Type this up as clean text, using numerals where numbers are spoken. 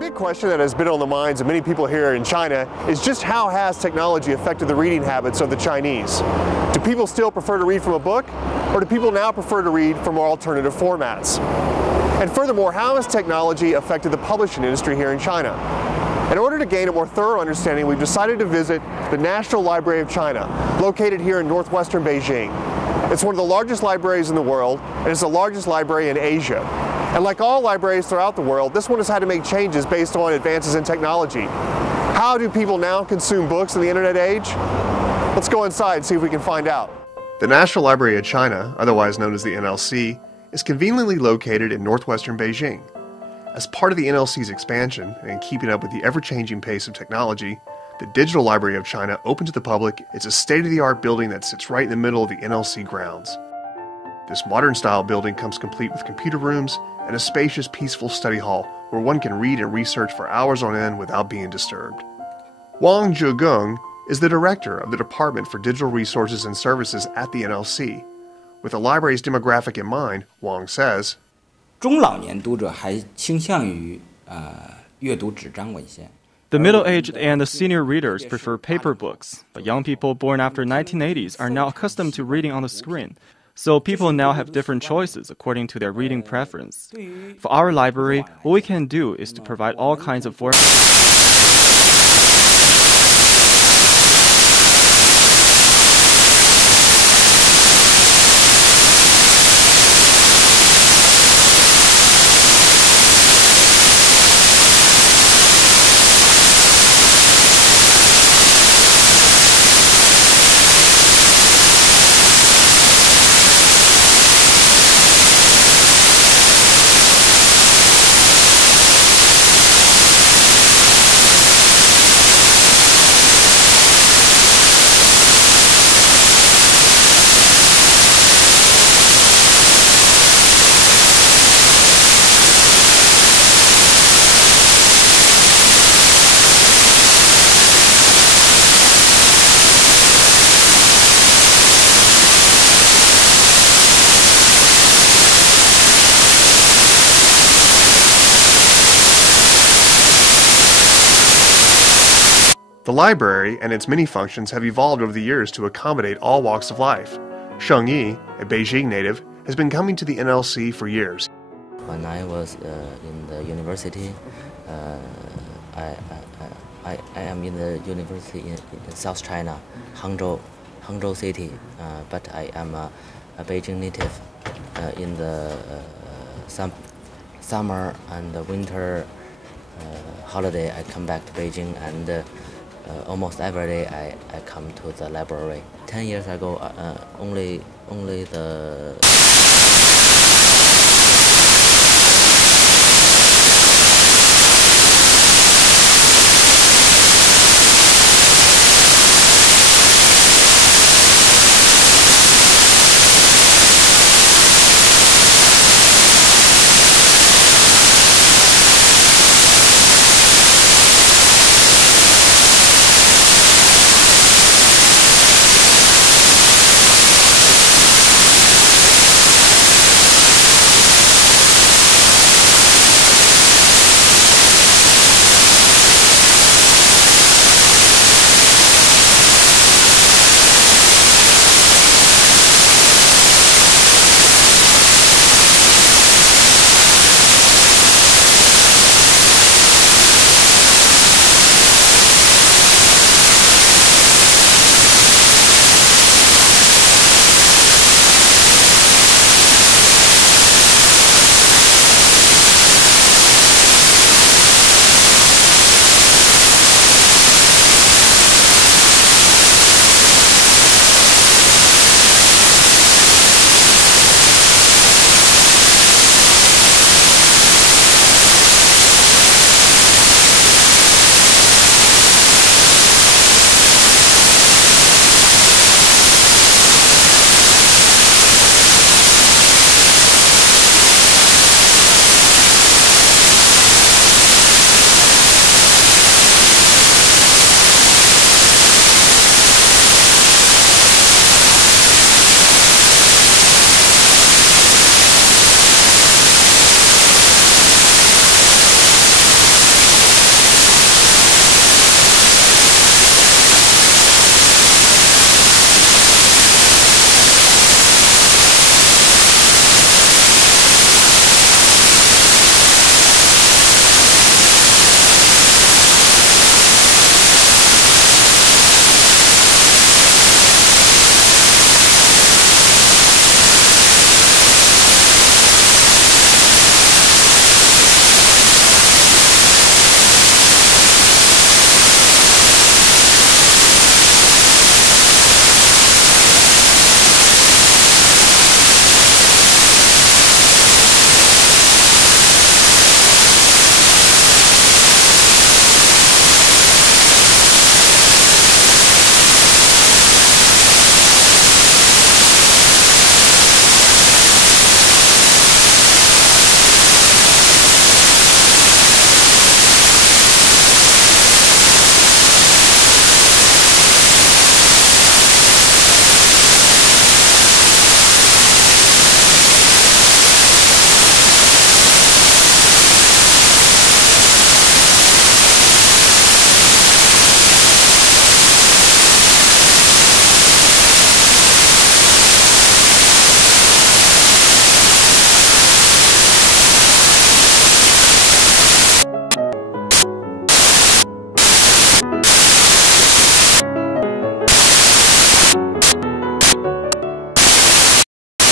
big question that has been on the minds of many people here in China is just how has technology affected the reading habits of the Chinese? Do people still prefer to read from a book, or do people now prefer to read from more alternative formats? And furthermore, how has technology affected the publishing industry here in China? In order to gain a more thorough understanding, we've decided to visit the National Library of China, located here in northwestern Beijing. It's one of the largest libraries in the world, and it's the largest library in Asia. And like all libraries throughout the world, this one has had to make changes based on advances in technology. How do people now consume books in the internet age? Let's go inside and see if we can find out. The National Library of China, otherwise known as the NLC, is conveniently located in northwestern Beijing. As part of the NLC's expansion and keeping up with the ever-changing pace of technology, the Digital Library of China opened to the public. It's a state-of-the-art building that sits right in the middle of the NLC grounds. This modern-style building comes complete with computer rooms and a spacious, peaceful study hall where one can read and research for hours on end without being disturbed. Wang Zhegung is the director of the Department for Digital Resources and Services at the NLC. With the library's demographic in mind, Wang says, 中老年读者还倾向于阅读纸张文献。 The middle-aged and the senior readers prefer paper books, but young people born after 1980s are now accustomed to reading on the screen. So people now have different choices according to their reading preference. For our library, what we can do is to provide all kinds of The library and its many functions have evolved over the years to accommodate all walks of life. Sheng Yi, a Beijing native, has been coming to the NLC for years. When I was in the university, I am in the university in South China, Hangzhou City, but I am a Beijing native. In the summer and the winter holiday, I come back to Beijing, and almost every day I come to the library. 10 years ago, only the